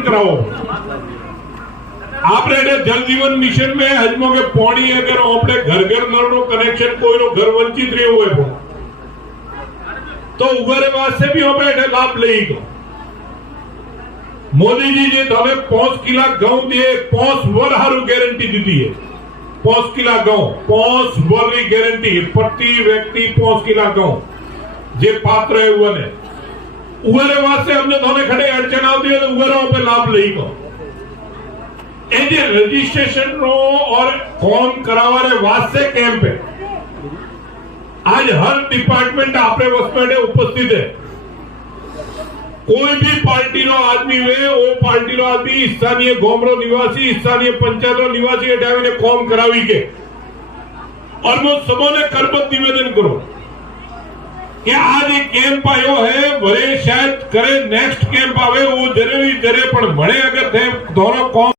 कराओ आपने जल जीवन मिशन में हजमो के पानी अगर आपने घर घर नल नो कनेक्शन कोई नो घर वंचित रहे हुए हो तो उगरे वास्ते भी आपने लाभ लेगा। मोदी जी ने तने 5 किला घઉં दिए 5 वर हारू गारंटी दी है। 5 किला घઉં 5 वर की गारंटी प्रति व्यक्ति 5 किला घઉં जे पात्र है उगने उगरे वास्ते हमने तने खड़े अड़चन आती है तो उगरों पे लाभ लेगा। रजिस्ट्रेशन नो और फॉर्म करावारे वास्ते कैंप है। आज हर डिपार्टमेंट आपरे वस्ते उपस्थित है। कोई भी पार्टी नो आदमी वे वो पार्टी नो आदमी स्थानीय गोमरो निवासी स्थानीय पंचायत निवासी एटावीने फॉर्म करावी के और मैं सबोने करबद्ध निवेदन करो कि आज एक कैंप आयो है भले शायद करे नेक्स्ट कैंप आवे वो जरूरी जरे पण भणे अगर थे दोनों कौम